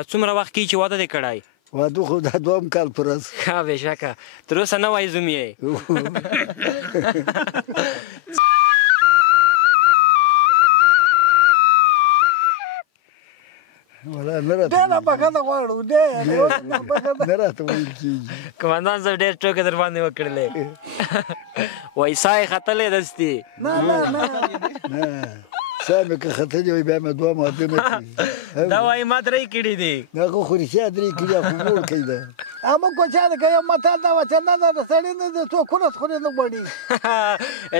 څومره وخت کېږي چې واده دې کړی؟ واده خو دا دوهم کال پر ورځ. ښه بېشکه تر اوسه نوی زوم یې. ډېره بښنه غواړو، نه راته ویل کېږي. قومندان صاحب ډېر ټوکې در باندې وکړلې. وایي ساه یې ختلې دستي. نه نه نه ساه مې که ختلې وي بیا مې دوه واده نه کړي. دا وایي ما درې کړي دي. هغه خو رښتیا درې کړي خو موړ کوي ده. موږ خو چا ده که یو متل دا وه چې نه ده د سړي نه د څو کورس خوري نه غواړي.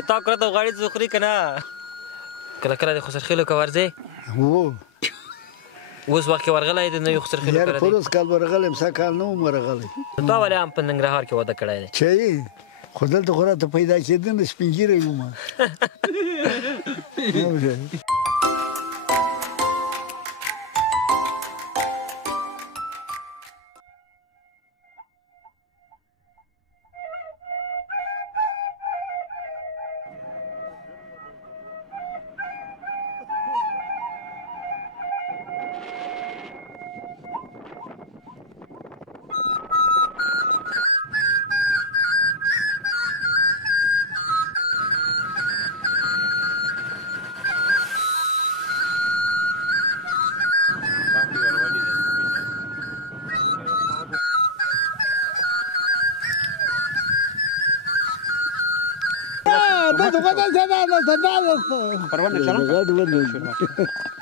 تا کره ته غواړي څه خوري که نه؟ کله کله د خسرخېلو که ورځې؟ هو اوس وخت کې ورغلی د نوي خسرخېلو یار کره پر دی؟ اوس کال ورغلی یم، سږ کال نه وم ورغلی. تا ولې هم په ننګرهار کې واده کړی دی؟ چې خو دلته خو راته پیدا کېده نه، سپین ږیری وم.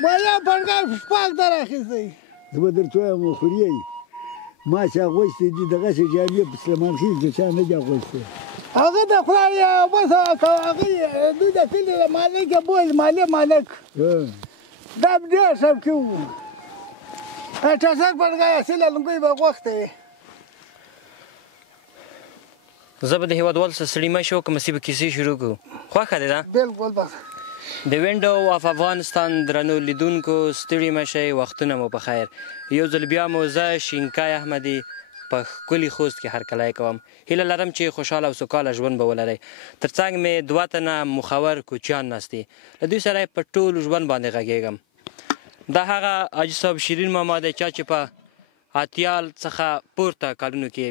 مایا پړګای شپږ در اخیستی. زه به درته وایم خوري ما چې اغوستې دي دغسې جامې په سلیمان خېل کې چا نه دي اغوستې. هغه د خدای بس هغه دوی د کلي د مالک بوی مالک دا ډېر شوقي وو. ټسر پړګای اصلي لنګوی به غوښتی. زه به د هېوادوالو سره سړي مه شو که مصیبه کیسې شروع کړو. خوښه دی ده؟ بلکل بس. د وینډو اف افغانستان درنو لیدونکو ستړي مه شئ، وختونه مو په خیر. یو ځل بیا مو زه شینکای احمدي په ښکلي خوست کې هرکلی کوم. هیله لرم چې خوشحاله او سوکاله ژوند به ولرئ. تر څنګ مې دوه تنه مخور کوچیان ناست دي، له دوی سره په ټول ژوند باندې غږېږم. دا هغه حاجي صاحب شیرین ماما دی چا چې په اتیا څخه پورته کلونو کې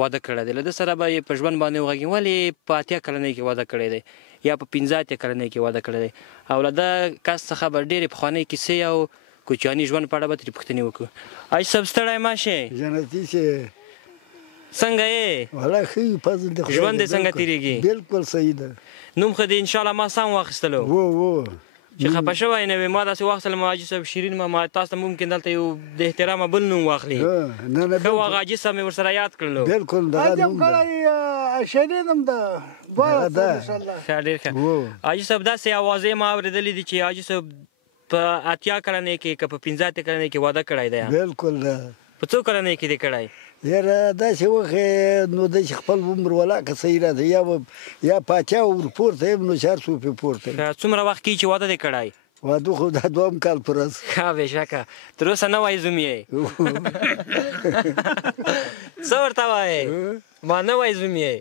واده کړی دی. له ده سره به یې په ژوند باندې وغږېږم ولې په اتیا کلنۍ کې واده کړی دی یا په 15 کلنۍ کې واده کړی دی. او له ده کس څخه به ډېرې پخوانۍ کیسې او کوچیاني ژوند په اړه به ترې پوښتنې وکړو. حاجي صاحب ستړی مه شې. جنتي چې څنګه یې؟ والله ښه یو فضل دی. ژوند دې څنګه تېرېږي؟ بلکل صحیح ده. نوم خو دې انشاءالله ما سم واخیستلو و چې خفه شوی نه وې. ما داسې واخیستلم حاجي صاحب شیرین ماما، تاسو ته ممکن دلته یو د احترامه بل نوم واخلي. نه نه ښه هغه حاجي صاحب مې ورسره یاد کړلو. بلکل دغه حاجم نوم ده. کړی شیرین هم ده دواړه ده. انشاءالله. ښه ډېر ښه. حاجي صاحب داسې اوازې ما اورېدلې دي چې حاجي صاحب په اتیا کلنۍ کې که په 15 کلنۍ کې واده کړی دی. بلکل ده. په څو کلنۍ کې دی کړی؟ یاره داسې وخت نو د چې خپل عمر ولاکه صحیح راته یا پاچا ورپورته یم نو 400 پې پورته. څومره وخت کېږي چې واده دی کړی؟ واده خو دا دوهم کال پر ورځ. ښه بېشکه تر اوسه نوی زوم یې. څه ورته وایې؟ ما نوی زوم یې.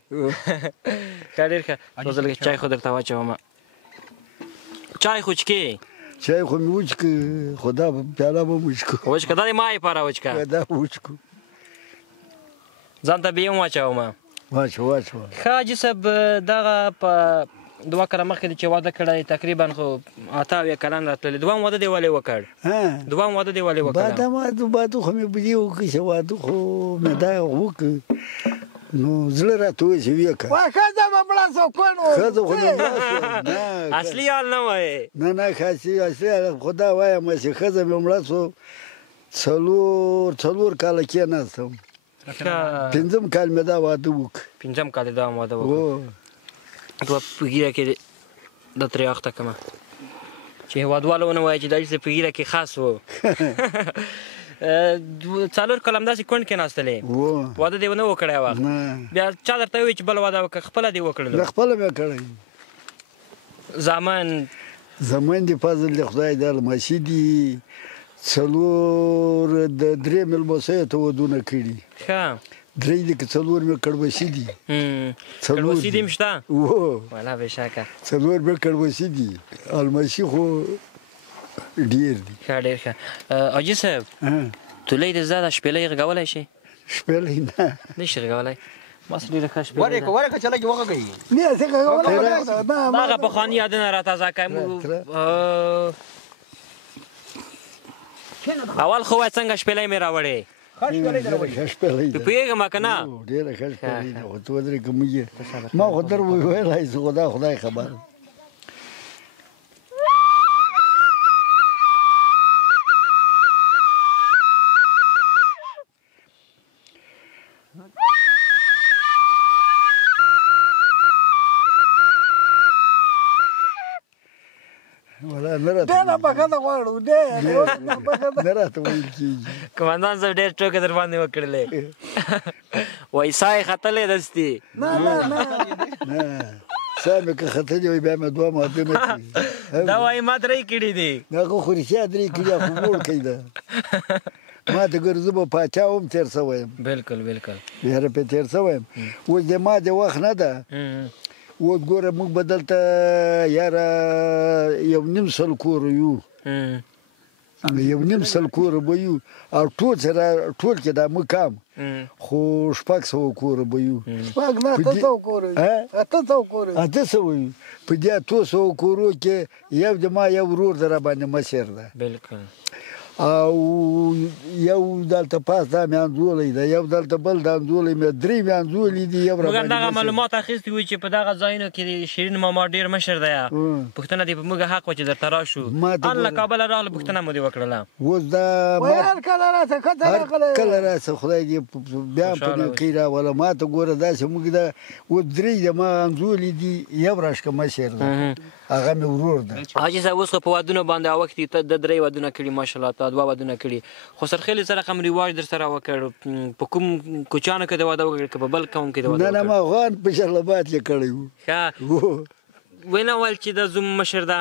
ښه ډېر ښه. څو ځله چای خو درته واچوم. چای خو چکې؟ چای خو مې وچکه خو دا پیاله به مو وچکو. وچکه دا د ما لپاره وچکه. دا به وچکو. ځان ته بیا هم واچوم. واچوه. ښه حاجي صاحب دغه په 2 کاله مخکې چې واده کړی تقریبا خو 8 کلن راتللی. دوهم واده دې ولې وکړ؟ دوهم واده دې ولې وکړ؟ واده خو مې په دې وکړ چې واده خو مې دا وکړ نو زړه راته وایي چې ویې کړه. ښځه به مړه شوه کون و. ښځه خو مې مړه شوه. اصلي حال نه وایې؟ نه اصلي حال خو دا وایم چې ښځه مې مړه شوه. څلور کاله کېناستم. 5م کال مې دا واده وکړ. 5م کال دا واده وکړ. دوه په ږیره کې د ترې اخته کړمه چې هېوادوالو ونه وایي چې دا چې په ږیره کې خاص و. 4 کاله همداسې کونډ کې ناستلې. واده دې ونه و کړی وخت بیا چا درته ووایي چې بل واده وکړه؟ خپله دې وکړلو؟ خپله مې کړی. زامن دې فضل د خدای د الماسي دي 3 مېلمستیو ته ودونه کړي. ښه 3 دي که 4 مې کړبسي دي. کړبسي دې هم شته؟ والله بېشکه 4 مې کړبسي دي. الماسي خو ډېر دي. ښه ډېر ښه. حاجي صاحب تولۍ د زده شپېلۍ غږولی شي؟ شپېلۍ نه نه شي غږولی. بس ډېره ښه شپېلۍ ده. ورکه چلګي وغږوي. نه څه غوړه دغه پخواني یادونه را تازه کړئ. اول خو وایه څنګه شپېلۍ مې راوړې؟ ښه شپېلۍ ده پوهېږم که نه؟ ډېره ښه شپېلۍ ده خو ته ودرېږه موږ ما خو در وویلی زه خو دا خدای خبر ډېره بخښنه غواړو نه راته ویل کېږي. قمندان صاحب ډېر ټوکې در باندې وکړلې. وایي ساه یې ختلې دستي. نه نه نه ساه مې که ختلې وي بیا مې دوه ماته نه کړي. دا وایي ما درې کړي دي. هغه خو رښتیا درې کړي خو موړ کوي ده. ما ته ګوره زه به پاچا هم تېر شوی یم. بلکل بلکل. بهره پرې تېر شوی یم. اوس د ما د وخت نه ده. اوس ګوره موږ به دلته یاره 1.5 سل کور یو. 1.5 سل کور به یو او ټول کې دا موږ کم خو 600 کور به یو. شپږ نه 800 کور یو. 800 کور یو. 800 یو. په دې 800 کورو کې یو د ما یو ورور در باندې مشر ده. بلکل. او یو دلته پاس دا مې انځولی ده یو دلته بل د انځولی مې 3 مې انځولي دي یو موږ هم دغه معلومات اخیستي وو چې په دغه ځایونو کې د شیرین ماما ډېر مشر دی. پوښتنه دې په موږ حق وه چې درته راشو. ان له کابله راغله پوښتنه مو دې وکړله. اوس دا هر کله راشه ښځه راغله کله راشه خدای دې بیا په نیکۍ راوله. ما ته ګوره داسې موږ دا اوس 3 د ما انځولي دي یو راشکه مشر ده هغه مې ورور ده. حاجي صاحب اوس خو په ودونو باندې اوښتي ته د 3 ودونه کړي ماشاءالله ته 2 ودونه کړي خو سرخیلي سره کوم رواج در سره وکړ په کوم کوچانو کې د واده وکړ که په بل قوم کې د واده وکړ؟ نه نه ما افغان په شلبات کې کړی وو. ښه ونه ویل چې د زوم مشر ده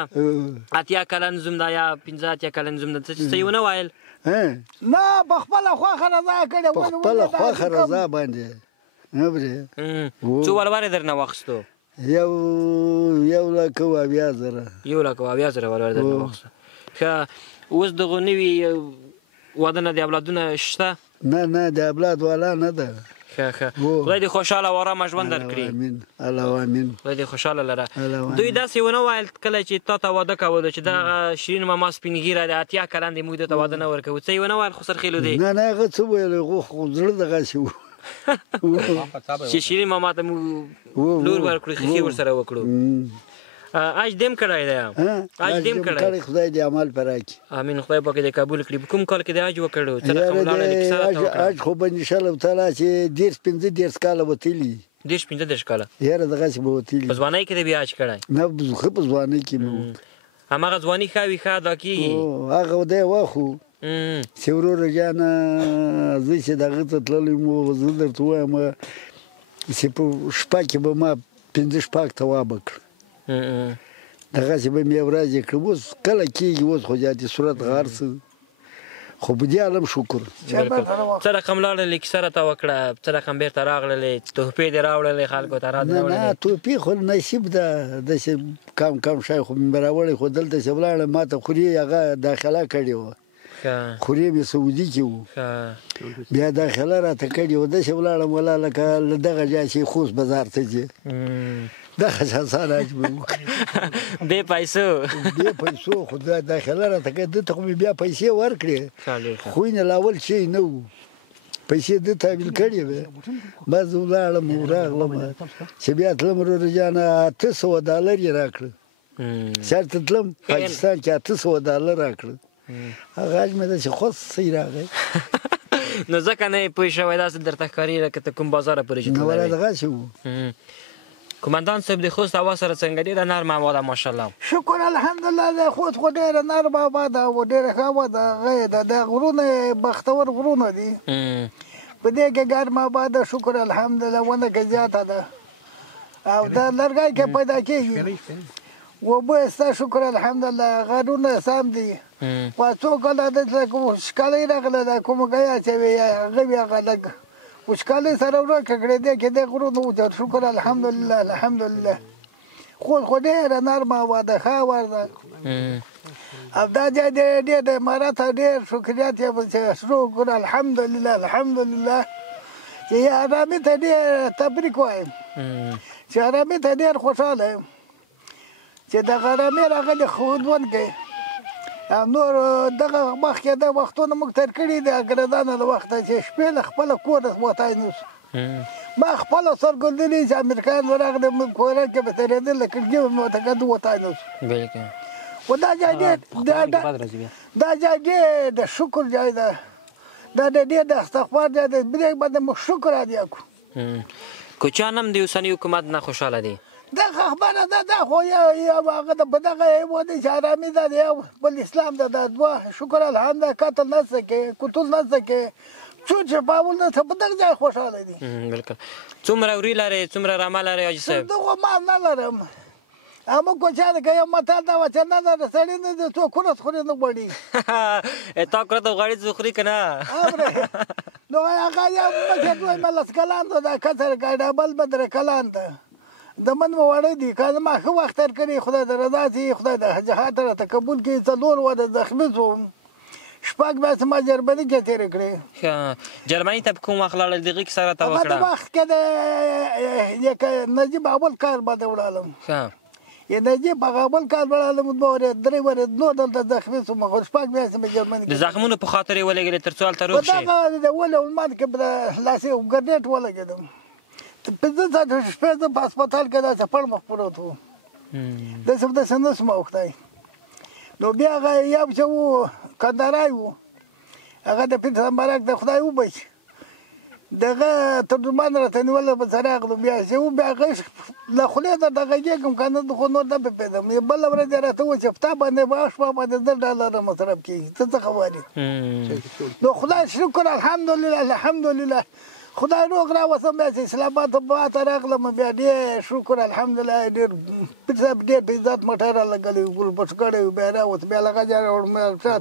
80 کلن زوم ده یا 15 کلن زوم ده څه یې ونه ویل؟ نه په خپله خوښه رضا کړې په خپله خوښه رضا باندې نه برې څو ولور درنه واخیستو؟ 1,70,000 1,70,000 ولور درنه واخیستو. ښه اوس دغه نوي واده نه د اولادونه شته؟ نه نه د اولاد والا نه ده. ښه ښه خدای دې خوشحاله او ارامه ژوند درکړي. الله امین. خدای دې خوشحاله لره. دوی داسې ونه ویل کله چې تا ته واده کولو چې دغه شیرین ماما سپین ږیره د 80 کلن دی موږ دې ته واده نه ورکوو څه یې ونه ویل خو سرخیلو دی؟ نه نه هغه څه ویل خو زړه دغسې و چې شیرین ماما ته موږ لور ورکړو ښې ورسره وکړو. اج دیم کړی دی اج دیم کړی خدای دې عمل پر راکړي. امین خدای پاک دې قبول کړي. کوم کال کې د اج وکړو څرخه ولاړه د کیسه اج خو به ان شاء الله تعالی چې 15 کاله وتلی 15 کاله یاره دغسې به وتلی په ځوانۍ کې دې بیا اج کړی؟ نه خو په ځوانۍ کې مې هماغه ځواني ښه وي ښه ادا کېږي هغه دی واخو چې ورور جانه زه چې دغه ته تللی مو زه درته وایم چې په شپه کې به ما 5 تواب کړ دغسې به مې ورځې کړ. اوس کله کېږي اوس خو جاتې صورت غار څه خو په دې عالم شکر. څه رقم لاړلې کیسه راته وکړه څه رقم بېرته راغللې تحفې دې راوړلې خلکو ته نه نه تحفې خو نصیب ده داسې کم شی خو مې راوړی خو دلته چې ولاړم ما ته خوري هغه داخله کړې وه خوري مې سعودي کې وو بیا داخله راته کړې وه داسې ولاړم ولا لکه له دغه ځای چې خوست بازار ته ځې دغسې اسانه حج مې وکړ بې پیسو خو داخله راته کړې ده ته خو مې بیا پیسې ورکړې خو یې نه لاول شی نه و پیسې ده تحویل کړې وې بس زه ولاړم راغلم چې بیا تلم ورور جانه $800 یې راکړه چېرته تلم پاکستان کې $800 راکړه هغه حج مې داسې خوښ صحیح راغی نو ځکه نه یې پوه شوی داسې درته ښکاري لکه ته کوم بازاره پورې چې نه ولا دغسې و. قمندان صاحب د خوست هوا سره څنګه ډېره نرمه هوا ده ماشاءالله؟ شکر الحمدلله د خوست خو ډېره نرمه هوا ده او ډېره ښه هوا ده د غرونه بختور غرونه دي په دې کې ګرمه هوا ده شکر الحمدلله ونه کې زیاته ده او د لرګی کې پیدا کېږي اوبه شته شکر الحمدلله غرونه سم دي په څو کاله دلته کوم وچکالۍ راغله ده کومه ګیا چې وي هغه وي هغه لږ وچکالۍ سره ورکه کړې دی کې د غرونو وچر شکر الحمدلله الحمدلله خو ډېره نرمه هوا ده ښه هوا ده او دا ځای ډېر د امارت ډېر شکریات یم چې شکر الحمدلله الحمدلله چې آرامي ته ډېر تبریک وایم چې آرامي ته ډېر خوشحاله یم چې دغه آرامي راغلې ښوونځي کې او نور دغه مخکې د وختونه موږ تېر کړي دي انګریزانو له وخته چې شپې له خپله کوره وتی نشو ما خپله سترګو لیدلي چې امریکایان ورغلي موږ کوره کې به تېرېدل له کړکۍ به مې ورته کتل وتی نشو خو دا ځای ډېر د شکر ځای ده دا ډېر د استغفار ځای ده برېک باندې موږ شکر ادا کړو کوچیان هم د اوسني حکومت نه خوشحاله دي دغه خبره ده دا خو یو هغه د په دغه هېواد چې ارامي ده د یو بل اسلام ده دا دوه شکر الحمد قتل نشته کې قتل نشته کې چون چپاول نشته په دغه ځای خوشحاله دي بلکل څومره وري لرې څومره رمه لرې حاجي صاحب دغه مال نه لرم موږ کوچیان که یو متل ده چې نه ده سړي نه د څوک کورس خوري نه غواړي تا کړه ته غواړې چې خوري که نه نو هغه یو مشر دوی ملس کلان ده دا کسر ډبل به درې کلان ده د من مې واړه دي که ما ښه وخت تېر کړي خدای د رضا شي خدای د جهاد راته قبول کړي 4 وده زخمي شوم شپږ میاشتې ما جرمني کې تېرې کړې جرمني ته په کوم وخت لاړل د هغې کیسه راته وکړه هغه د وخت کې د نجیب اول کال باندې وړالم نجیب هغه اول کال وړالم 2 ورځې نور دلته زخمي شوم خو شپږ میاشتې مې جرمني د زخمونو په خاطر یې ولګېدې تر څو هلته روغ شي په دغه د ولې علمات کې په لاسي ګرنېټ ولګېدم 15 ساعته شپې زه په هسپتال کې داسې پړ مخ پروت وم داسې نسم اوښتی نو بیا هغه یو چې و کندهاری و هغه د پیر مبارک د خدای وبخښي دغه ترجمان راته نیولی به سره راغلو بیا چې و بیا هغه له خولې ته دغه کېږم که نه خو نور نه پوهېدم بله ورځ یې راته وویل چې په تا باندې به شپه باندې $10 مصرف کېږي ته څه خبرې نو خدای شکر الحمدلله الحمدلله خدای روغ راوستم بیا چې اسلام آباد ته راغلم بیا ډېر شکر الحمدلله ډېر پیر صاحب ډېر په عزت موټر رالګلی ګل بټ کړی بیا راوست بیا لغه ځای راوړم مېرابشاه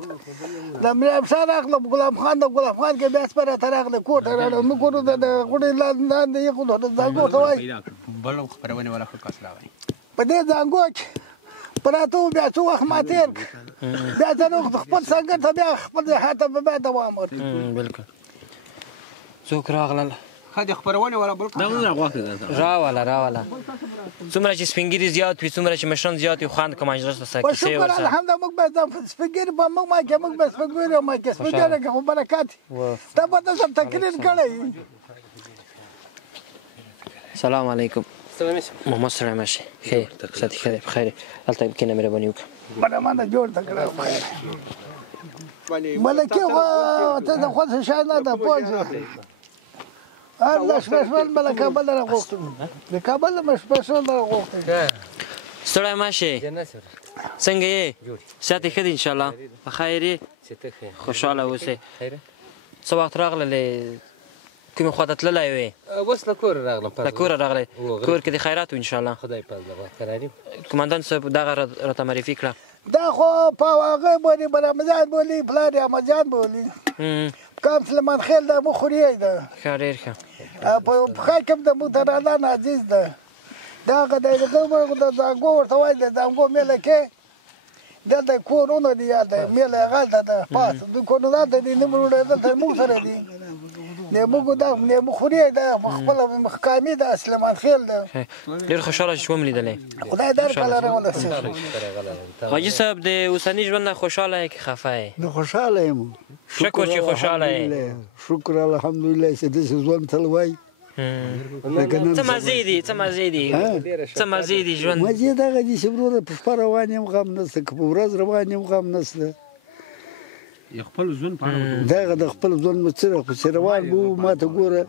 د مېرابشاه راغلم غلام خان د غلام خان کې بیا سپه راته راغلی کور ته راغلم موږ کور د غوډې لاندې یې د زانګو ته وایي په دې زانګو کې پراته وو بیا څو وخت ما تېر کړ بیا زه خپل سنګر ته بیا خپل حیات ته بیا دوام ورکړ بلکل څوک راغلل د خپرونې والا بل راوله څومره چې سپین ږیري زیات وي څومره چې مشران زیات وي خوند کوم مجلس ته په شکر الحمد موږ به سپین ږیري په موږ به سپین ږیري ما کې سپین ږیري کې خو برکات ته به داسې تقریر کړی سلام علیکم محمد سره ماشي خیر ساتي خیر بخیر هلته کینه مهرباني وکړه منه جوړ ته کړه ملکي خو ته د خوښ شای نه ده پوه هر شپږ بل کابل راغوښتم د کابل مې شپږ راغوښتم سره ماشي څنګه یې ساتي ښه دي ان شاء الله په خیر یې خوشاله اوسې څه وخت راغللې کومې خوا ته تللی وې اوس له کوره راغلم له کوره راغلی کور کې د خیرات و انشاءالله خدای پاک دغه قراري کماندان صاحب دغه راته معرفي کړه دا خو په هغه باندې به رمضان بولي پلار یې احمدجان بولي کام سلیمان خیل د مخوریی ده ښه ډېر ښه په پښه کې د موټرالان عزیز ده دا هغه د زانګو ورته وایي د زانګو میله کې دلته کورونه دي یاده میله هغلته ده پاس د کورونه ته دي نمرونه دلته موږ سره دي موږ دا مخوریی ده خپله مخکامي ده سلیمان خیل ده ډېر خوشحاله چې وم لیدلی خدای درکړه راولسي حاجي صاحب د اوسني ژوند نه خوشحاله یې که خفه یې نه خوشحاله یم شکر چې خوشحاله یې شکر الحمدلله چې داسې ژوند تل وایي څه مزې دي څه مزې دي څه مزې دي ژوند مزې دغه دي چې وروره په شپه روان یم غم نشته که په ورځ روان یم غم نشته خپل ژوند په اړه دغه د خپل ژوند مې څه خو چې روان به ما ته ګوره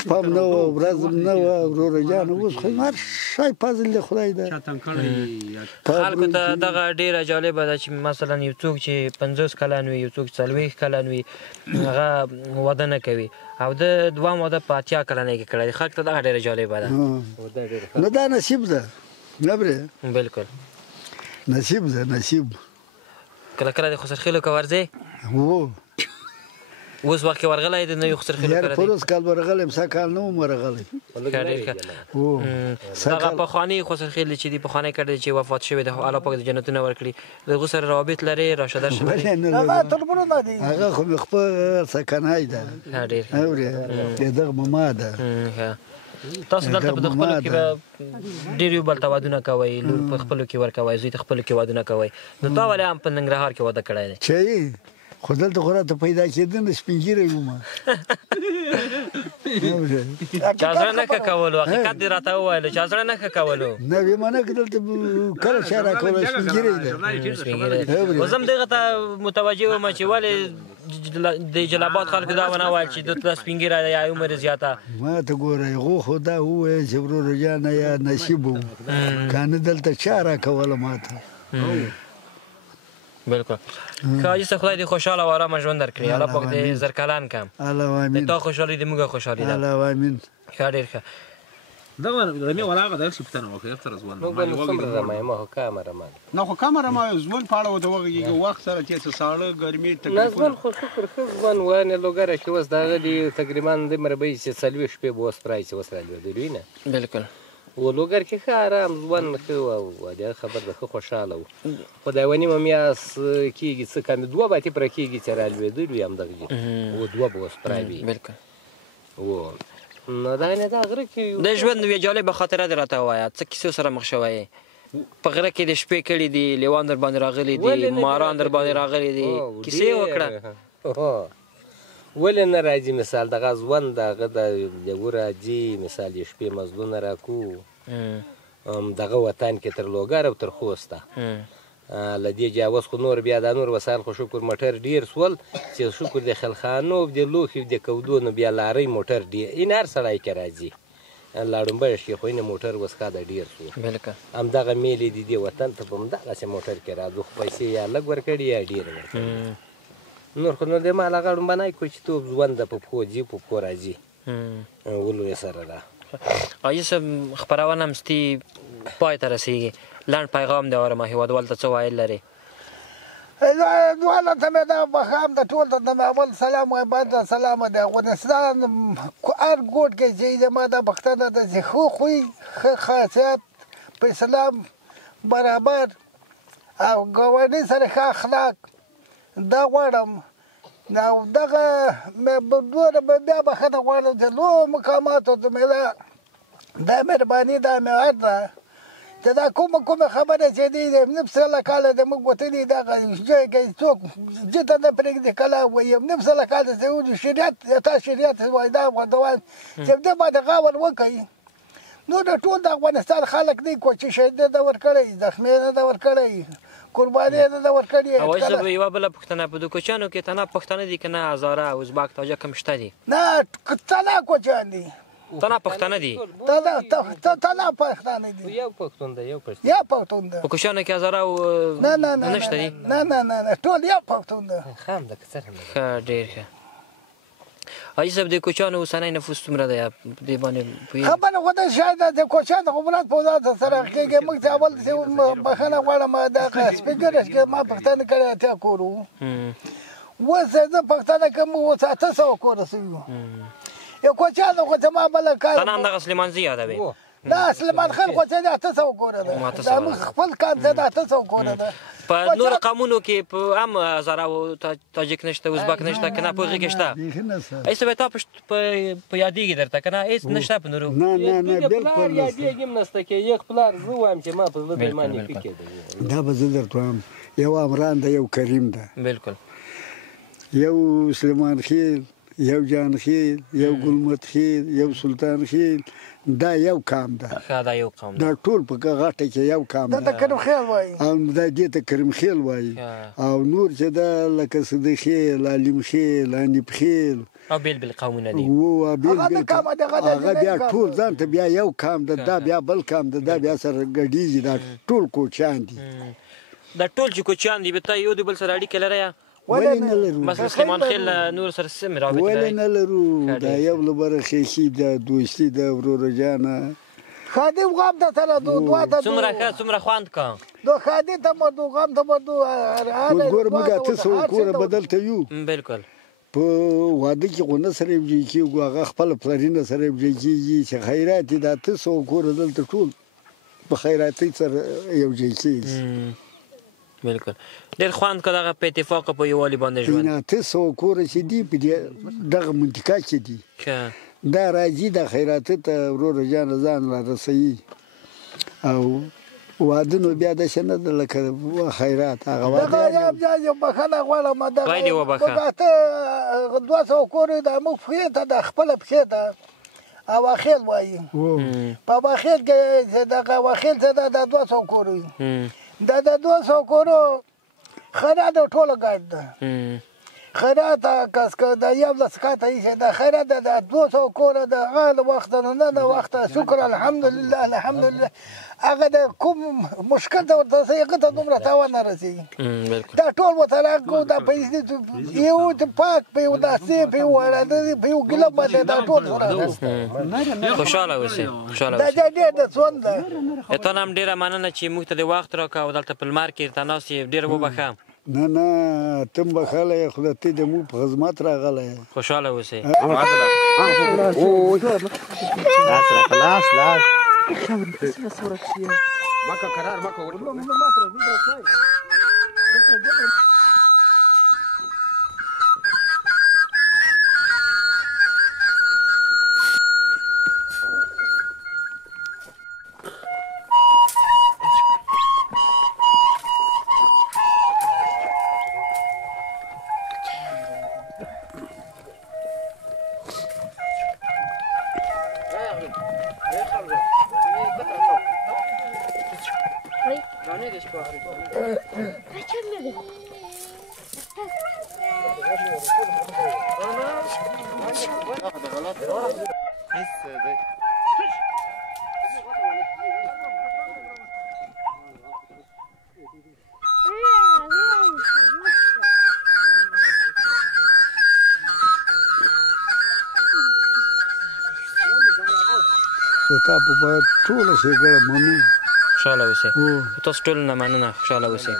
شپه هم نه وه ورځ هم نه وه وروره جانه اوس خو هر شی فضل د خدای ده خلکو ته دغه ډېره جالبه ده چې مثلا یو څوک چې 50 کلن وي یو څوک 40 کلن وي هغه واده نه کوي او د دوام واده په 80 کلنۍ کې کړی خلک ته دغه ډېره جالبه ده نو دا نصیب ده نه برې بلکل نصیب ده نصیب کله کله د خسرخیلو که ورځې هو اوس وخت کې ورغلی د نوي خسرخیلو یار کره پر دی اوس کال به راغلی یم سږ کال نه وم راغلی ډېر ښه دغه پخواني خسرخیل چې دي پخوانی کډه چې وفات شوی دی الله پاک د جنتونه ورکړي د هغو سره روابط لرې راشدر شوی هغه تربرونه دي هغه خو مې خپل سکنای ده ډېر اورې د دغه ماما ده تاسو دلته په خپلو کې به ډېر یو بل ته ودونه کوئ لور په خپلو کې ورکوئ زوی ته خپلو کې ودونه کوئ نو تا ولې هم په ننګرهار کې واده کړی دی چې خو دلته خو راته پیدا کېده نه سپین ږیری وم چا زړه نه ښه کولو حقیقت دې راته وویلو چا زړه نه ښه کولو نه ویې منه که دلته کله چا راکولی سپین ږیری ده اوس هم دغه ته متوجه وم چې ولې د جلاباد خلکو دا ونه ویل چې دلته سپین ږیری دی یا عمر زیاته ما ته ګوره هغو خو دا وویل چې ورور جانه یا نصیب و که نه دلته چا راکوله ما ته بالکل حاجي صاحب خدای دې خوشحاله او ارامه ژوند درکړي الله پاک دې زرکلان کم الله آمین د تا خوشحالي د موږ خوشحالي ده الله آمین ښه ډېر ښه دغه رمې ولاغه د څه پتنه وکړه تر ځوان نو بل څومره رمای ما هو کامره ما نه خو کامره ما ځوان پاړه و دغه وخت سره چې ساړه ګرمي نه ځوان خو شکر ښه ځوان وانه لوګره چې اوس دغه دی تقریبا د مربي چې سلوي شپې به اوس پرای چې اوس راځي نه بالکل و لوګر کې ښه آرام ځوان ښه و دا خبر ده ښه خوشاله و خدای ونی میاس کېږي څه کم دوه باتې پر کېږي چې را لوېدلو یم دغه و دوه به اوس پرای وي بالکل و نو دا نه دا غره کې د ژوند یوه جالبه خاطره دې راته ووایه څه کیسو سره مخ شوی یې په غره کې د شپې کړي دي لیوان در باندې راغلي دي ماران در باندې راغلي دي کیسې وکړه ولې نه راځي مثال دغه ځوان دغه د یو راځي مثال یې شپې مزدونه راکو دغه وطن کې تر لوګر او تر خوسته له دې جاوز خو نور بیا د نور وسایل خو شکر موټر ډیر سول چې شکر د خلخانو د لوخي د کودونو بیا لارې موټر ډیر ان هر سړی کې راځي لاړم به شي خو نه موټر وسکا د ډیر سو بالکل هم دغه میلې د وطن ته په دغه موټر کې راځو پیسې یا لګ ورکړي یا ډیر ورکړي نور خو نو د مال غړم باندې کوم چې تو ځوان د په فوجي په کو راځي ولو یې سره را حاجي صاحب خبرونه مستي پای ته رسیږي لاند پیغام دی اورم هیوادوال ته څه وایل لري دواله ته مې دا بخام د ټول ته مې اول سلام وایم بعد سلام د افغانستان هر ګوټ کې چې ما دا پښتنه د خو خوی خاصیت په اسلام برابر او ګوانې سره ښه اخلاق دا غواړم نو دغه دوه بیا بخښنه غواړم چې لو مقاماتو ته مې دا مهرباني دا مې عرضه چې دا کومه خبره چې دی نفس الله کاله د موږ وطني دغه ځای کې څوک جته نه پرېږدي کله ویم نفس الله کاله چې شریعت تا شریعت وایي دا ودوان چې دې باندې غور وکړي نو د ټول د افغانستان خلک دی کو چې شهید نه دا ورکړی زخمي نه دا ورکړی قرباني نه دا ورکړی او زه یو بل پښتنه په کوچانو کې تنه پښتنه دي کنه هزاره ازبک تاجک کم شته دي نه تنه کوچان دي تنه پښتنه دي تنه پښتنه دي یو پښتون دی یو پښتون یا پښتون دی په کوچانو کې هزاره نه نه نه نشته دي نه ټول یا پښتون دی خام د کثر ښه ډېر ښه حاجي صاحب د کوچانو اوسنی نفوس څومره دی دې باندې خبره خو ده شاید د کوچانو خو بلاد په ذات سره کېږي موږ ته اول بخښنه غواړم دا سپیکر چې ما پښتنه کړی اتیا کورو اوس زه پښتنه کوم اوس 800 کور رسوي یو کوچانو خو زما بل کار تنه همدغه سلیمان زی یادوي دا سلیمان خان خو چې 800 کور ده دا موږ خپل کار ته 800 کور ده په نور قومونو کې هم هزاره او تاجک نشته ازبک نشته کنه په غږ شته ایسه به تاسو په یادېږي درته کنه هیڅ نشته په نورو نه بالکل یادېږي نشته کې یو خپلار زه وایم چې ما په دې معنی فکر دی دا به زه درته وایم یو عمران ده یو کریم ده بالکل یو سلیمان خیل یو جان خیل یو ګلمت خیل یو سلطان خیل دا یو کام ده دا یو قوم دا ټول په غاټه کې یو کام ده دا کریم خیل وایي او دا دې ته کریم خیل وایي او نور چې دا لکه صدیق خیل علیم خیل انیب خیل او بیل قومونه دي او هغه بیا ټول ځان ته بیا یو کام ده دا بیا بل کام ده دا بیا سره ګډیږي دا ټول کوچان دي دا ټول چې کوچان دي به ته یو د بل سره اړیکه لرئ ولې نه لرو مثلا سلیمان خیل نور سره سم رابطه ولې نه لرو دا یو لبره خېشي ده دوستي ده ورور جانه خادم غام ته سره دوه ته څومره خواند کا دو خادم ته مو دو غام ته مو دو ګور موږ ته څو کور بدل ته یو بالکل په واده کې خو نه سره یوځای کېږو هغه خپله پلرینه سره یوځای کېږي چې خیرات یې دا 800 کوره دلته ټول په خیراتۍ سره یوځای کېږي بالکل ډېر خوند که دغه په اتفاق په یووالي باندې ژوند 800 کوره چې دي په دغه منطقه کې دي دا راځي د خیراتۍ ته وروره جانه ځان را رسوي او واده نو بیا داسې نه ده لکه خیرات هغه دغه یو بخښنه غواړم خدای دې وبخښه 200 کورې د موږ پښې ته د خپله پښې ته اواخیل وایي په اواخیل کې دغه اواخیل ته د 200 کورې د 200 کورو خیرات ټوله ګډ ده خیرات کس که د 11 کاته ایښی د خیرات د 200 کوره د هغه له وخته نه د وخته شکر الحمدلله الحمدلله هغه د کوم مشکل ته ورته رسېږي هغه ته دومره تاوان نه رسېږي دا ټول ورته راکړو دا پیسې یو پاک په یو داسې په یو په یو ګیله باندې دا ټول خوشحاله اوسئ خوشحاله دا ډېر د ژوند ده تا هم ډېره مننه چې موږ ته د وخت راکړه او دلته په لمر کې ته ناست یې ډېر وبخښه نه نه ته بخښلی یې خو ته د موږ په خدمت راغلی یې خوشحاله اوسئ مکه قرار مکه تا په ټوله ښېګړه منو خوشحاله اوسئ تاسو ټول نه مننه خوشحاله اوسئ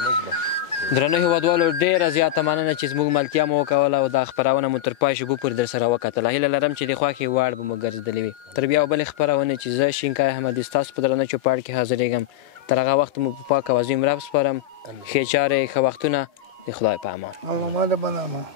درنو هېوادوالو ډېره زیاته مننه چې زموږ ملتیا مو وکوله او دا خپرونه مو تر پای شېبو پورې در سره وکتله هیله لرم چې د خوښې وړ به مو ګرځېدلې وي تر بیا بلې خپرونې چې زه شینکای احمدي ستاسو په درانه چوپړ کې حاضرېږم تر هغه وخت مو په پاک او عظیم رب سپارم ښې چارې ښه وختونه د خدای په امان